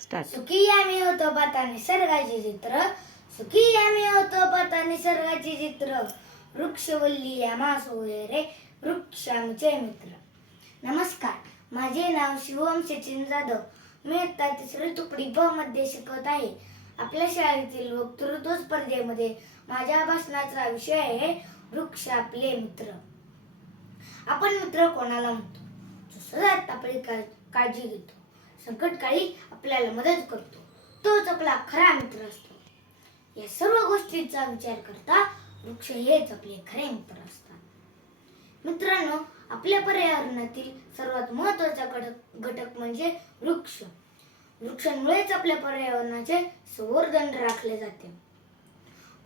Start. सुखी आम्ही होतो पाहता निसर्गाचे चित्र, सुखी आम्ही होतो पाहता निसर्गाचे चित्र, वृक्षवल्ली आम्हा सोय रे वृक्ष आमचे मित्र. नमस्कार, माझे नाव शिवम सचिन जाधव. मी इयत्ता तिसरी तुकडी ब मध्ये शिकत आहे. आपल्या शाळेतील वक्तृत्व स्पर्धेमध्ये माझ्या भाषणाचा विषय आहे वृक्ष आपले मित्र. आपण मित्र कोणाला म्हणतो? जो सतत आपली काळजी घेतो, संकटकाळी आपल्याला मदत करतो, तोच आपला खरा मित्र असतो. या सर्व गोष्टींचा विचार करता वृक्ष हेच आपले खरे मित्र असतात. मित्रांनो, आपल्या पर्यावरणातील सर्वात महत्त्वाचा घटक म्हणजे वृक्ष. वृक्षांमुळेच आपल्या पर्यावरणाचे संवर्धन राखले जाते.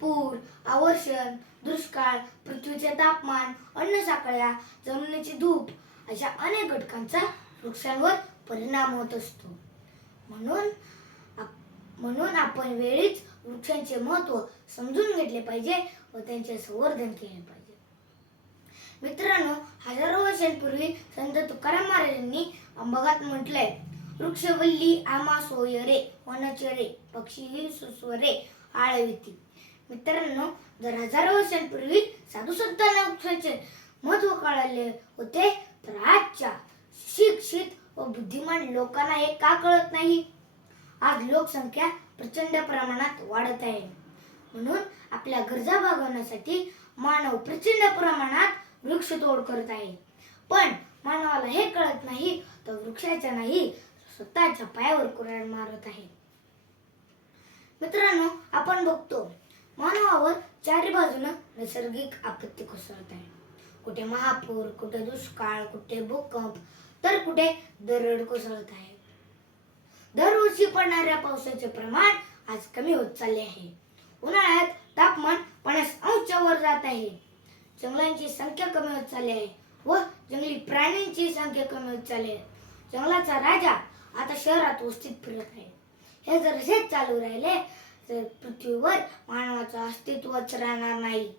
पूर, अवर्षण, दुष्काळ, पृथ्वीचे तापमान, अन्नसाखळ्या, जमिनीची धूप अशा अनेक घटकांचा वृक्षांवर परिणाम होत असतो. म्हणून आपण वेळीच वृक्षांचे महत्त्व समजून घेतले पाहिजे व त्यांचे संवर्धन केले पाहिजे. मित्रांनो, हजारो वर्षांपूर्वी संत तुकाराम महाराजांनी अंबगात म्हटलंय, वृक्षवल्ली आम्हा सोय रे वनचरे पक्षी सुस्वरे आळविती. मित्रांनो, जर हजारो वर्षांपूर्वी साधू संतांना वृक्षांचे महत्त्व कळले होते, तर आजच्या शिक्षित व बुद्धिमान लोकांना हे का कळत नाही? आज लोकसंख्या प्रचंड प्रमाणात वाढत आहे. म्हणून आपल्या गरजा भागवण्यासाठी मानव प्रचंड प्रमाणात वृक्षतोड करत आहे. पण मानवाला हे कळत नाही, तर वृक्षाच्या नाही स्वतःच्या पायावर कुऱ्हाड मारत आहे. मित्रांनो, आपण बघतो मानवावर चारी बाजूने नैसर्गिक आपत्ती कोसळत आहे. कुठे महापूर, कुठे दुष्काळ, कुठे भूकंप, तर कुठे दरड कोसळत आहे. दरवर्षी पडणाऱ्या पावसाचे प्रमाण आज कमी होत चालले आहे. उन्हाळ्यात तापमान 50°च्या वर जात आहे. जंगलांची संख्या कमी होत चालली आहे व जंगली प्राण्यांची संख्या कमी होत चालली आहे. जंगलाचा राजा आता शहरात वस्तीत फिरत आहे. हे जर असेच चालू राहिले तर पृथ्वीवर मानवाचं अस्तित्वच राहणार नाही.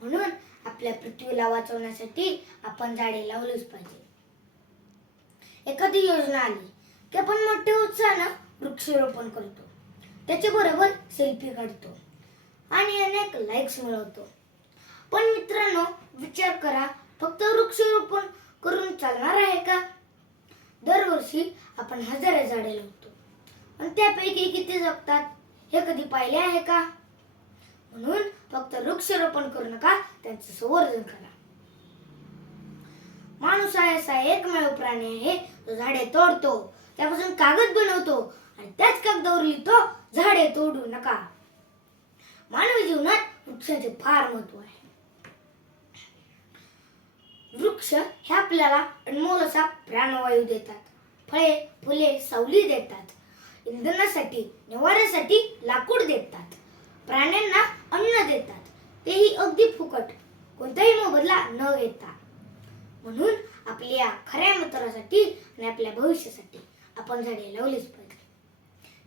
म्हणून आपल्या पृथ्वीला वाचवण्यासाठी आपण झाडे लावलीच पाहिजे. एखादी योजना आली की आपण मोठ्या उत्साहानं वृक्षारोपण करतो, त्याच्याबरोबर सेल्फी काढतो आणि अनेक लाईक्स मिळवतो. पण मित्रांनो, विचार करा, फक्त वृक्षारोपण करून चालणार आहे का? दरवर्षी आपण हजारो झाडे लावतो आणि त्यापैकी किती जगतात हे कधी पाहिले आहे का? म्हणून फक्त वृक्षारोपण करू नका, त्यांचे संवर्धन करा. माणूस हा असा एकमेव प्राणी आहे जो झाडे तोडतो, त्यापासून कागद बनवतो आणि त्याच कागदावर लिहितो, झाडे तोडू नका. मानवी जीवनात वृक्षाचे फार महत्त्व आहे. वृक्ष हे आपल्याला अनमोल असा प्राणवायू देतात. फळे, फुले, सावली देतात. इंधनासाठी, निवाऱ्यासाठी लाकूड देतात. प्राण्यांना अन्न देतात, तेही अगदी फुकट, कोणताही मोबदला न घेता. म्हणून आपल्या खऱ्या मित्रासाठी आणि आपल्या भविष्यासाठी आपण झाडे लावलीच पाहिजे.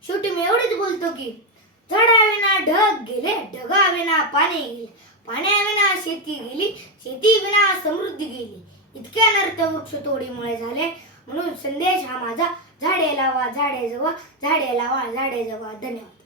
शेवटी मी एवढेच बोलतो की झाडाविना ढग गेले, ढगाविना पाणी गेले, पाण्याविना शेती गेली, शेती विना समृद्धी गेली. इतके अनर्थ वृक्षतोडीमुळे झाले. म्हणून संदेश हा माझा, झाडे लावा, झाडे जगवा, झाडे लावा, झाडे जगवा. धन्यवाद.